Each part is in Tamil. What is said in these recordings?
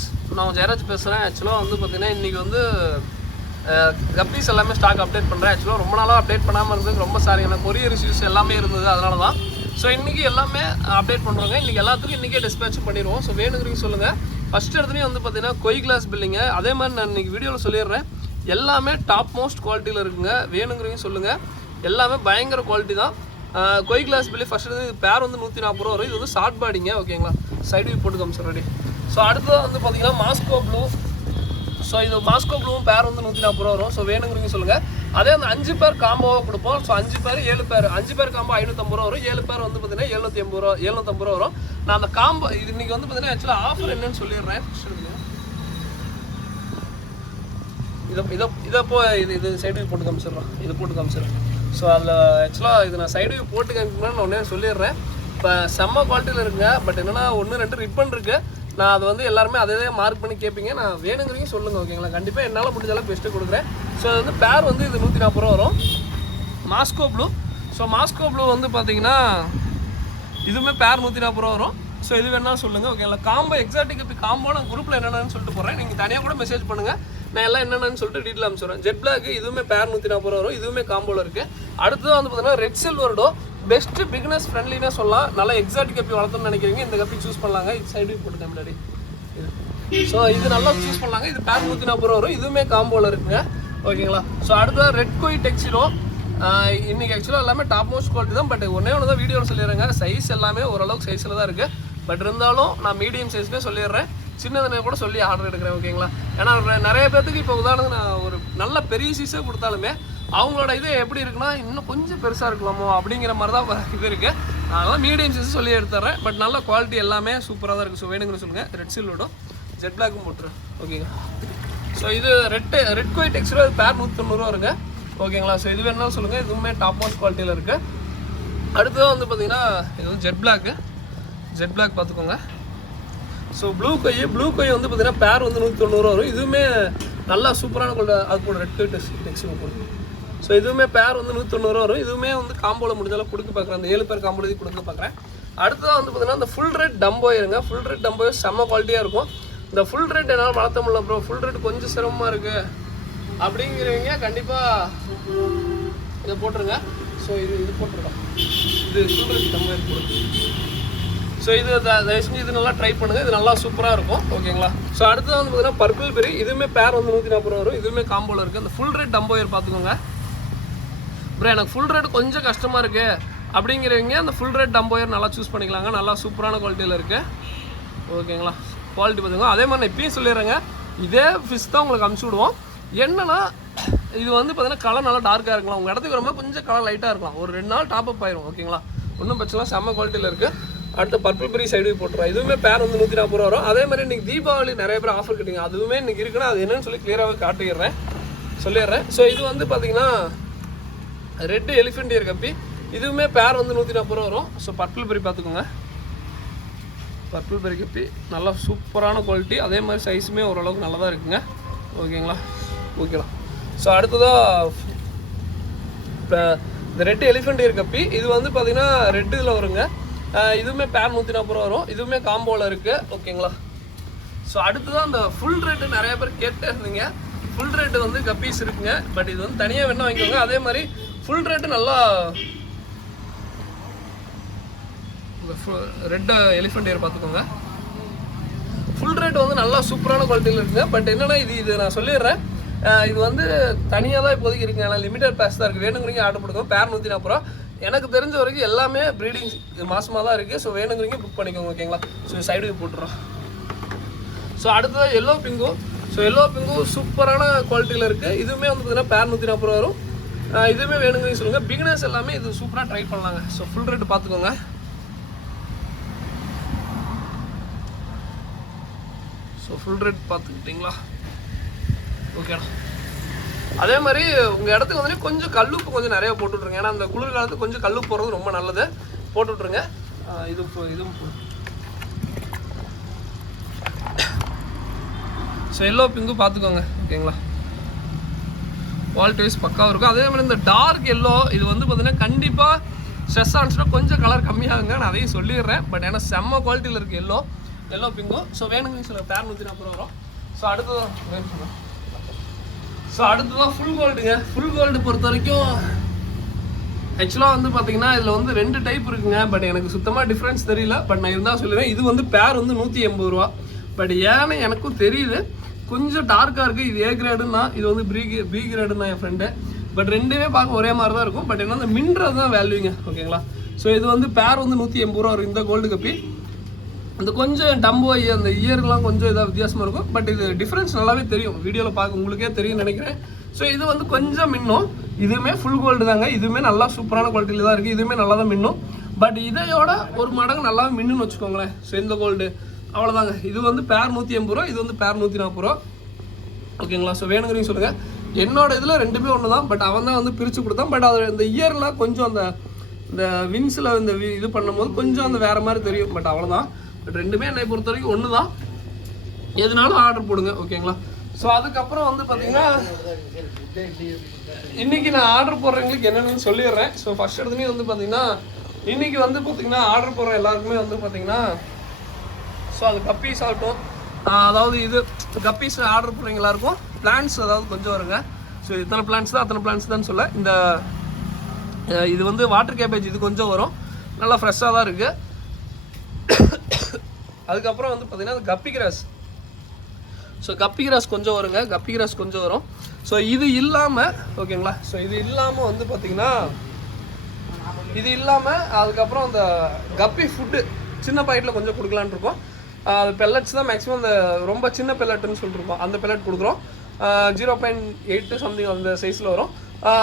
ஃப்ரெண்ட்ஸ், நான் ஜெயராஜ் பேசுகிறேன். ஆக்சுவலாக வந்து பார்த்தீங்கன்னா இன்றைக்கி வந்து கப்பீஸ் எல்லாமே ஸ்டாக் அப்டேட் பண்ணுறேன். ஆக்சுவலாக ரொம்ப நாளாக அப்டேட் பண்ணாமல் இருந்தது, ரொம்ப சாரி. எனக்கு கொரியர் இஷ்யூஸ் எல்லாமே இருந்தது, அதனால தான். ஸோ இன்றைக்கி எல்லாமே அப்டேட் பண்ணுறோங்க. இன்றைக்கி எல்லாத்துக்கும் இன்றைக்கே டிஸ்பேச் பண்ணிடுவோம். ஸோ வேணுங்கிறீங்க சொல்லுங்கள். ஃபஸ்ட் இடத்துலையும் வந்து பார்த்தீங்கன்னா கொய் கிளாஸ் பில்லிங்க. அதே மாதிரி நான் இன்றைக்கி வீடியோவில் சொல்லிடுறேன், எல்லாமே டாப் மோஸ்ட் குவாலிட்டியில் இருக்குங்க. வேணுங்கிறீங்க சொல்லுங்கள். எல்லாமே பயங்கர குவாலிட்டி தான். கொய் கிளாஸ் பில்லி ஃபஸ்ட் இது பேர் வந்து 140 ரூபா வரும். இது வந்து ஷார்ட் பாடிங்க, ஓகேங்களா. சைடு வியூ போட்டு காமிச்சு ரெடி. ஸோ அடுத்ததாக வந்து பார்த்தீங்கன்னா மாஸ்கோ ப்ளூ. ஸோ இது மாஸ்கோ ப்ளூவும் பேர் வந்து 140 ரூபா வரும். ஸோ வேணுங்கிறீங்க சொல்லுங்கள். அதே அந்த 5 பேர் காம்போவாக கொடுப்போம். ஸோ 5 பேர் 7 பேர் 5 பேர் காம்போ 550 ரூபா வரும். 7 பேர் வந்து பார்த்தீங்கன்னா 750 ரூபா வரும். நான் அந்த காம்போ இது இன்றைக்கி வந்து பார்த்தீங்கன்னா ஆக்சுவலாக ஆஃபர் என்னன்னு சொல்லிடுறேன். இது சைடு வியூ போட்டு காமிச்சிடுறோம். இது போட்டு காமிச்சிடுறேன். ஸோ அதில் ஆக்சுவலாக இது நான் சைடு வியூ போட்டு காமிக்கணும்னு நான் ஒன்றே சொல்லிடுறேன். இப்போ செம்ம குவாலிட்டியில் இருக்குங்க. பட் என்னென்னா 1-2 ரிப்பன் இருக்குது. நான் அது வந்து எல்லாருமே அதே மார்க் பண்ணி கேட்பீங்க. நான் வேணுங்கிறீங்க சொல்லுங்கள், ஓகேங்களா. கண்டிப்பாக என்னால் முடிஞ்சாலும் பெஸ்ட்டு கொடுக்குறேன். ஸோ அது வந்து பேர் வந்து இது 140 ரூபா வரும். Moscow blue. So Moscow blue வந்து பார்த்தீங்கன்னா இதுவுமே பேர் 140 ரூபா வரும். ஸோ இது வேணாலும் சொல்லுங்கள், ஓகேங்களா. காம்போ எக்ஸாக்டிக் இப்போ காம்போ நான் குரூப்பில் என்னென்னு சொல்லிட்டு போகிறேன். நீங்கள் தனியாக கூட மெசேஜ் பண்ணுங்கள், நான் எல்லாம் என்னென்னு சொல்லிட்டு டீட்டெயில் அனுப்பிச்சுறேன். ஜெட் பிளாக் இதுவுமே பேர் 140 ரூபா வரும். இதுவுமே காம்போவில் இருக்குது. அடுத்தது வந்து பார்த்தீங்கன்னா ரெட் சில்வர்டோ பெஸ்ட்டு பிகினஸ் ஃப்ரெண்ட்லினே சொல்லலாம். நல்லா எக்ஸாக்டிக் கப்பி வளர்த்தணும்னு நினைக்கிறீங்க, இந்த கப்பி சூஸ் பண்ணலாங்க. இது சைடு போட்டுக்க முன்னாடி. ஸோ இது நல்லா சூஸ் பண்ணலாங்க. இது பேர் 140 ரூபா வரும். இதுவுமே காம்போவில் இருக்குங்க, ஓகேங்களா. ஸோ அடுத்தது ரெட் கோய் டெக்ஸிடோ. இன்றைக்கி ஆக்சுவலாக எல்லாமே டாப் மோஸ்ட் குவாலிட்டி தான். பட் ஒன்றே ஒன்று தான் வீடியோவில் சொல்லிடுறேங்க. சைஸ் எல்லாமே ஓரளவுக்கு சைஸில் தான் இருக்குது. பட் இருந்தாலும் நான் மீடியம் சைஸ்லேயே சொல்லிடுறேன். சின்னதுனே கூட சொல்லி ஆர்டர் எடுக்கிறேன், ஓகேங்களா. ஏன்னா நிறைய பேர்த்துக்கு இப்போ உதாரணத்துக்கு நான் ஒரு நல்ல பெரிய சீஸே கொடுத்தாலுமே அவங்களோட இது எப்படி இருக்குன்னா இன்னும் கொஞ்சம் பெருசாக இருக்கலாமோ அப்படிங்கிற மாதிரி தான் இது இருக்குது. அதனால் மீடியம் சைஸ் சொல்லி எடுத்துறேன். பட் நல்ல குவாலிட்டி எல்லாமே சூப்பராக தான் இருக்குது. ஸோ வேணுங்கன்னு சொல்லுங்கள். ரெட் சில்வர்டும் ஜெட் பிளாக்கும் போட்டுரு, ஓகேங்க. ஸோ இது ரெட் கோய் டெக்ஸ்டர் பேர் 190 ரூபா வருங்க, ஓகேங்களா. ஸோ இது வேணாலும் சொல்லுங்கள். இதுவுமே டாப் மோஸ்ட் குவாலிட்டியில் இருக்குது. அடுத்ததாக வந்து பார்த்தீங்கன்னா இது வந்து ஜெட் பிளாக் பார்த்துக்கோங்க. ஸோ ப்ளூ கொய் வந்து பார்த்தீங்கன்னா பேர் வந்து 190 ரூபா வரும். இதுவுமே நல்லா சூப்பரான குவாலிட்டி. அது கூட ரெட் கோய் டெக்ஸ்டர் போடுங்க. ஸோ இதுவுமே பேர் வந்து 190 ரூபா வரும். இதுவுமே வந்து காம்போவில் முடிஞ்சாலும் கொடுக்க பார்க்குறேன். அந்த 7 பேர் காம்போல கொடுக்க பார்க்குறேன். அடுத்ததாக வந்து பார்த்தீங்கன்னா இந்த ஃபுல் ரெட் டம்போயிருங்க. ஃபுல் ரெட் டம்போயர் செம்ம குவாலிட்டியாக இருக்கும். இந்த ஃபுல் ரெட் என்னால் வளர்த்த முடியல ப்ரோ, ஃபுல் ரெட் கொஞ்சம் சிரமமாக இருக்குது அப்படிங்கிறவங்க கண்டிப்பாக இதை போட்டுருங்க. ஸோ இது போட்டுருக்கோம். இது ஃபுல் ரெட் டம்போயர் போடுங்க. ஸோ இது தயவு செஞ்சு இது நல்லா ட்ரை பண்ணுங்கள். இது நல்லா சூப்பராக இருக்கும், ஓகேங்களா. ஸோ அடுத்தது வந்து பார்த்தீங்கன்னா பர்பிள் பெரி. இதுவுமே பேர் வந்து 140 ரூபா வரும். இதுவுமே காம்போவில் இருக்குது. அந்த ஃபுல் ரெட் டம்போயர் பார்த்துக்கோங்க ப்ரோ. எனக்கு ஃபுல் ரெட் கொஞ்சம் கஷ்டமாக இருக்குது அப்படிங்கிறவங்க அந்த ஃபுல் ரெட் டம்போயர் நல்லா சூஸ் பண்ணிக்கலாங்க. நல்லா சூப்பரான குவாலிட்டியில் இருக்குது, ஓகேங்களா. குவாலிட்டி பார்த்துக்கோங்க. அதே மாதிரி நான் இப்பயும் சொல்லிடுறேங்க, இதே ஃபிஷ் தான் உங்களுக்கு அனுப்பிச்சி விடுவோம். என்னன்னா இது வந்து பார்த்தீங்கன்னா கலர் நல்லா டார்க்காக இருக்கலாம். உங்கள் இடத்துக்கு வரும்போது கொஞ்சம் கலர் லைட்டாக இருக்கலாம். ஒரு 2 நாள் டாப் அப் ஆயிரும், ஓகேங்களா. ஒன்றும் பிரச்சனை, செம்ம குவாலிட்டியில் இருக்குது. அடுத்த பர்பிள் பெரி சைடு போட்டுருவோம். இதுவுமே பேர் வந்து 140 ரூபா வரும். அதே மாதிரி இன்றைக்கி தீபாவளி நிறைய பேர் ஆஃபர் கிட்டீங்க. அதுவுமே இன்றைக்கி இருக்குன்னா அது என்னன்னு சொல்லி கிளியராகவே சொல்லிடுறேன். ஸோ இது வந்து பார்த்தீங்கன்னா ரெட் எலிஃபென்ட் இயர் கப்பி. இதுவுமே பேர் வந்து 140 ரூபா வரும். ஸோ பர்பிள் பெரி பார்த்துக்கோங்க. பர்பிள் பெரி கப்பி நல்லா சூப்பரான குவாலிட்டி. அதே மாதிரி சைஸுமே ஓரளவுக்கு நல்லா தான் இருக்குங்க, ஓகேங்களா. ஓகேலாம். ஸோ அடுத்ததாக இப்போ இந்த ரெட் எலிஃபென்ட் இயர் கப்பி. இது வந்து பார்த்தீங்கன்னா ரெட் இதில் வருங்க. இதுவுமே பேர் 140 ரூபா வரும். இதுவுமே காம்போவில் இருக்குது, ஓகேங்களா. ஸோ அடுத்ததான் அந்த ஃபுல் ரேட்டு நிறைய பேர் கேட்டே இருந்தீங்க. ஃபுல் ரேட்டு வந்து கப்பீஸ் இருக்குங்க. பட் இது வந்து தனியாக வேணால் வாங்கிக்கோங்க. அதே மாதிரி ஃபுல் ரேட்டு நல்லா ரெட் எலிஃபென்ட் இயர் பார்த்துக்கோங்க. ஃபுல் ரேட் வந்து நல்லா சூப்பரான குவாலிட்டியில் இருக்குங்க. பட் என்னென்னா இது நான் சொல்லிடுறேன், இது வந்து தனியாக தான் இப்போதைக்கு இருக்குங்க. ஆனால் லிமிடெட் பேஸ் தான் இருக்குது. வேணுங்கிறீங்க ஆர்டர் போட்டுக்கோங்க. பேர் 140 ரூபா. எனக்கு தெரிஞ்ச வரைக்கும் எல்லாமே ப்ரீடிங் மாசமாக தான் இருக்குது. ஸோ வேணுங்கிறீங்க புக் பண்ணிக்கோங்க, ஓகேங்களா. ஸோ சைடுக்கு போட்டுறோம். ஸோ அடுத்ததாக yellow pink. So yellow pink சூப்பரான குவாலிட்டியில் இருக்குது. இதுவுமே வந்து பார்த்தீங்கன்னா பேர் 140 ரூபா வரும். இதுவுமே வேணுங்கிறீங்க சொல்லுங்கள். பிகினர்ஸ் எல்லாமே இது சூப்பராக ட்ரை பண்ணலாங்க. ஸோ ஃபுல் ரேட்டு பார்த்துக்கோங்க. ஸோ ஃபுல் ரேட் பார்த்துக்கிட்டிங்களா, ஓகேண்ணா. அதே மாதிரி உங்கள் இடத்துக்கு வந்து கொஞ்சம் கல்லுப்பு கொஞ்சம் நிறையா போட்டுவிட்ருங்க. ஏன்னா அந்த குளிர் காலத்துக்கு கொஞ்சம் கல்லுப்பு போடுறது ரொம்ப நல்லது. போட்டுவிட்ருங்க. இதுவும் ஸோ எல்லோ பிங்கு பார்த்துக்கோங்க, ஓகேங்களா. குவாலிட்டி வைஸ் பக்காவாக இருக்கும். அதே மாதிரி இந்த டார்க் எல்லோ இது வந்து பார்த்தீங்கன்னா கண்டிப்பாக ஸ்ட்ரெஸ் ஆனிச்சுன்னா கொஞ்சம் கலர் கம்மியாகுங்க. நான் அதையும் சொல்லிடுறேன். பட் ஏன்னா செம்ம குவாலிட்டியில் இருக்குது எல்லோ. எல்லோ பிங்கும். ஸோ வேணுங்கன்னு சொல்ல பேர் 140 வரும். ஸோ அடுத்ததான் ஃபுல் கோல்டுங்க. ஃபுல் கோல்டு பொறுத்த வரைக்கும் ஆக்சுவலாக வந்து பார்த்தீங்கன்னா இதில் வந்து 2 டைப் இருக்குங்க. பட் எனக்கு சுத்தமாக டிஃப்ரென்ஸ் தெரியல. பட் நான் இருந்தால் சொல்லுவேன். இது வந்து பேர் வந்து 180 ரூபா. பட் ஏன்னு எனக்கும் தெரியுது, கொஞ்சம் டார்க்காக இருக்குது. இது A கிரேடுன்னா, இது வந்து B கிரேடுன்னா என் ஃப்ரெண்டு. பட் ரெண்டுமே பார்க்க ஒரே மாதிரி தான் இருக்கும். பட் என்ன அந்த மின்றது தான் வேல்யூங்க. ஓகேங்களா? ஸோ இது வந்து பேர் வந்து 180 ரூபா வரும் இந்த கோல்டு கப்பி. அந்த கொஞ்சம் டம்போ அந்த இயர்லாம் கொஞ்சம் இதாக வித்தியாசமாக இருக்கும். பட் இது டிஃப்ரென்ஸ் நல்லாவே தெரியும், வீடியோவில் பார்க்க உங்களுக்கே தெரியும்னு நினைக்கிறேன். ஸோ இது வந்து கொஞ்சம் மின்னும். இதுவுமே ஃபுல் கோல்டு தாங்க. இதுவுமே நல்லா சூப்பரான குவாலிட்டியில் தான் இருக்குது. இதுவுமே நல்லா தான் மின்னும். பட் இதையோட ஒரு மடங்கு நல்லாவே மின்னுன்னு வச்சுக்கோங்களேன். ஸோ இந்த கோல்டு அவ்வளோதாங்க. இது வந்து பேர் 180 ரூபா, இது வந்து பேர் 140 ரூபா. ஓகேங்களா? ஸோ வேணுங்கிறீங்க சொல்லுங்கள். என்னோட இதில் ரெண்டுமே ஒன்று தான். பட் அவன் தான் வந்து பிரித்து கொடுத்தான். பட் அது இந்த இயர்லாம் கொஞ்சம் இந்த வின்ஸில் இந்த இது பண்ணும்போது கொஞ்சம் அந்த வேறு மாதிரி தெரியும். பட் அவ்வளோதான். பட் ரெண்டுமே என்னை பொறுத்த வரைக்கும் ஒன்று தான். எதுனாலும் ஆர்டர் போடுங்க. ஓகேங்களா? ஸோ அதுக்கப்புறம் வந்து பார்த்தீங்கன்னா இன்றைக்கி நான் ஆர்டர் போடுறவங்களுக்கு என்னென்னு சொல்லிடுறேன். ஸோ ஃபஸ்ட் எடுத்துனே வந்து பார்த்தீங்கன்னா இன்றைக்கி வந்து பார்த்தீங்கன்னா ஆர்டர் போடுற எல்லாருக்குமே வந்து பார்த்தீங்கன்னா ஸோ அது கப்பீஸ் ஆகட்டும், அதாவது இது கப்பீஸ் ஆர்டர் போடுறவங்க எல்லாருக்கும் பிளான்ஸ் அதாவது கொஞ்சம் வருங்க. ஸோ இத்தனை பிளான்ஸ் தான் அத்தனை பிளான்ஸ் தான் சொல்ல. இது வந்து வாட்டர் கேபேஜ் இது கொஞ்சம் வரும், நல்லா ஃப்ரெஷ்ஷாக தான் இருக்குது. அதுக்கப்புறம் வந்து பார்த்தீங்கன்னா கப்பி கிராஸ். ஸோ கப்பி கிராஸ் கொஞ்சம் வருங்க, கப்பி கிராஸ் கொஞ்சம் வரும். ஸோ இது இல்லாமல் ஓகேங்களா? ஸோ இது இல்லாமல் வந்து பார்த்தீங்கன்னா இது இல்லாமல் அதுக்கப்புறம் அந்த கப்பி ஃபுட்டு சின்ன பாக்கெட்டில் கொஞ்சம் கொடுக்கலான்னு இருக்கோம். அது பெல்லட்ஸ் தான் மேக்ஸிமம் அந்த ரொம்ப சின்ன பெல்லட்டுன்னு சொல்லிட்டுருக்கோம். அந்த பெல்லட் கொடுக்குறோம். 0.8 சம்திங் அந்த சைஸில் வரும்.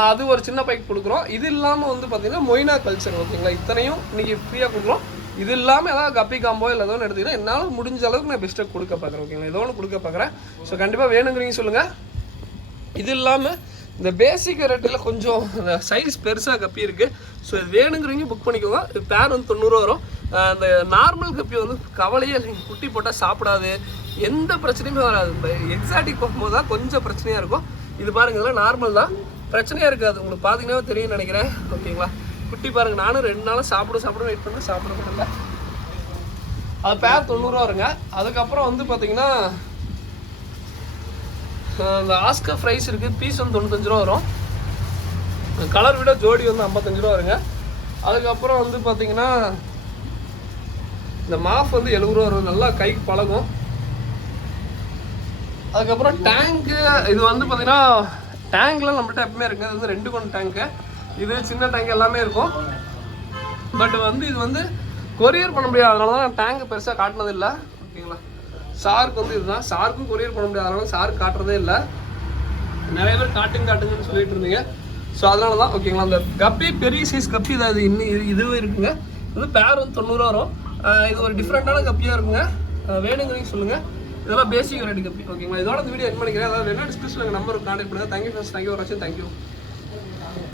அது ஒரு சின்ன பாக்கெட் கொடுக்குறோம். இது இல்லாமல் வந்து பார்த்தீங்கன்னா மொய்னா கல்ச்சர். ஓகேங்களா? இத்தனையும் இன்றைக்கி ஃப்ரீயாக கொடுக்குறோம். இது இல்லாமல் ஏதாவது கப்பி காம்போ இல்லை ஏதோ ஒன்று எடுத்துக்கிட்டா என்னால் முடிஞ்ச அளவுக்கு நான் பெஸ்ட்டாக கொடுக்க பார்க்குறேன். ஓகேங்களா? ஏதோ ஒன்று கொடுக்க பார்க்குறேன். ஸோ கண்டிப்பாக வேணுங்கிறீங்க சொல்லுங்கள். இது இல்லாமல் இந்த பேசிக் ரேட்டில் கொஞ்சம் இந்த சைஸ் பெருசாக கப்பி இருக்குது. ஸோ இது வேணுங்கிறீங்க புக் பண்ணிக்கோங்க. இது பேர் வந்து 90 வரும். அந்த நார்மல் கப்பி வந்து கவலையே இல்லைங்க, குட்டி போட்டால் சாப்பிடாது, எந்த பிரச்சனையுமே வராது. இந்த எக்ஸாட்டிக் போகும்போது தான் கொஞ்சம் பிரச்சனையாக இருக்கும். இது பாருங்கள், இதெல்லாம் நார்மல் தான், பிரச்சனையாக இருக்காது. உங்களுக்கு பார்த்தீங்கன்னா தெரியும் நினைக்கிறேன். ஓகேங்களா? குட்டி பாருங்கள், நானும் 2 நாளாக சாப்பிட வெயிட் பண்ணேன், சாப்பிட முடியல. அது பேர் 90 வருங்க. அதுக்கப்புறம் வந்து பார்த்தீங்கன்னா இந்த ஆஸ்கர் ஃப்ரைஸ் இருக்குது, பீஸ் வந்து 95 ரூபா வரும். கலர் விட ஜோடி வந்து 55 ரூபா வருங்க. அதுக்கப்புறம் வந்து பார்த்தீங்கன்னா இந்த மாஃப் வந்து 70 ரூபா வரும், நல்லா கைக்கு பழகும். அதுக்கப்புறம் டேங்க்கு, இது வந்து பார்த்தீங்கன்னா டேங்க்லாம் நம்மகிட்ட எப்பவுமே இருக்குது. அது வந்து 2 கொண்டு டேங்க்கு, இது சின்ன டேங்க் எல்லாமே இருக்கும். பட் வந்து இது வந்து கொரியர் பண்ண முடியாது, அதனால தான் நான் டேங்க் பெருசாக காட்டினது இல்லை. ஓகேங்களா? ஷார்க் வந்து இதுதான், ஷார்க்கும் கொரியர் பண்ண முடியாது, அதனால ஷார்க் காட்டுறதே இல்லை. நிறைய பேர் காட்டுங்கன்னு சொல்லிட்டு இருந்தீங்க. ஸோ அதனால தான். ஓகேங்களா? அந்த கப்பி பெரிய சைஸ் கப்பி தான், இது இன்னும் இதுவே இருக்குங்க. இது பேர் வந்து 90 ரூபா வரும். இது ஒரு டிஃப்ரெண்ட்டான கப்பியாக இருக்குங்க. வேணுங்கிறீங்க சொல்லுங்கள். இதெல்லாம் பேசிக் வெரைட்டி கப்பி. ஓகேங்களா? இதோட இந்த வீடியோ என் பண்ணிக்கிறேன். அதாவது என்ன டிஸ்கிரிப்ஷனில் நம்பருக்கு கான்டெக்ட் பண்ணுங்கள். தேங்க்யூ ஃப்ரெண்ட்ஸ், தேங்க்யூ ஃபார் வாட்சிங், தேங்க்யூ.